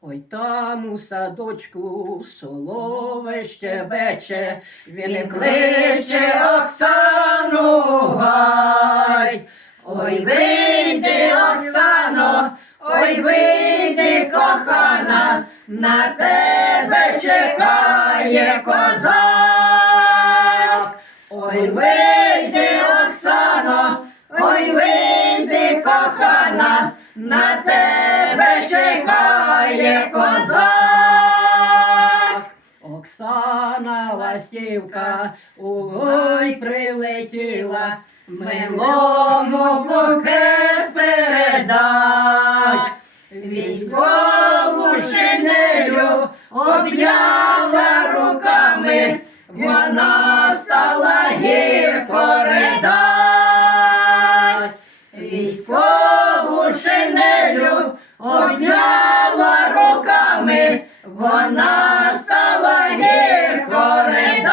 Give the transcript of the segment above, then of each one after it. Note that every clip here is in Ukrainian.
Ой там у садочку солове щебече, він кличе Оксану гай. Ой, вийди, Оксано, ой, вийди, кохана, на тебе чекає козак. Ой, вийди, Оксано, ой, вийди, кохана, на тебе чекає козак. Оксана ластівка у гой прилетіла, милому букет передай. Військову шинелю обняла руками, вона стала гірко вона стала гірко ридать.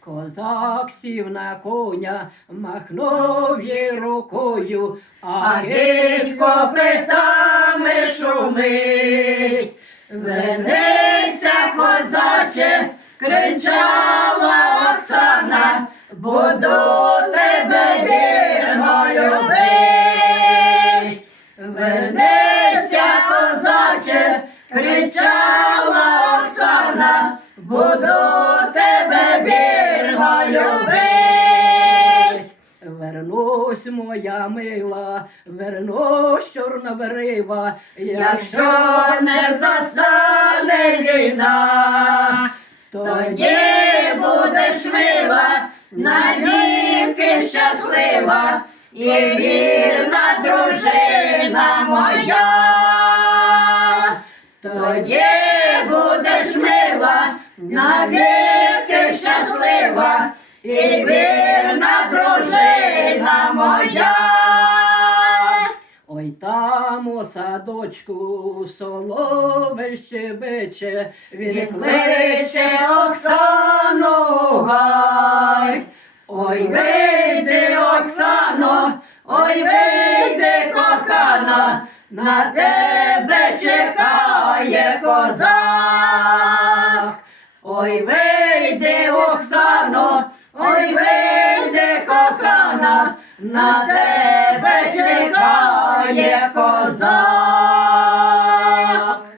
Козак сів на коня, махнув їй рукою, а кить копитами шумить. Вернися, козаче, кричала Оксана, буду кричала Оксана, буду тебе вірно любить. Вернусь, моя мила, вернусь, чорнобрива, якщо не застане війна, тоді будеш мила, навіки щаслива і вірна дружина моя. Тоді будеш мила, навіки щаслива і вірна дружина моя. Ой там у садочку солове щебече, він кличе Оксану гай. Ой, вийди, Оксано, ой, вийди, кохана, на тебе чекає Ой, вийди, Оксано, ой, вийди, кохана, на тебе чекає козак.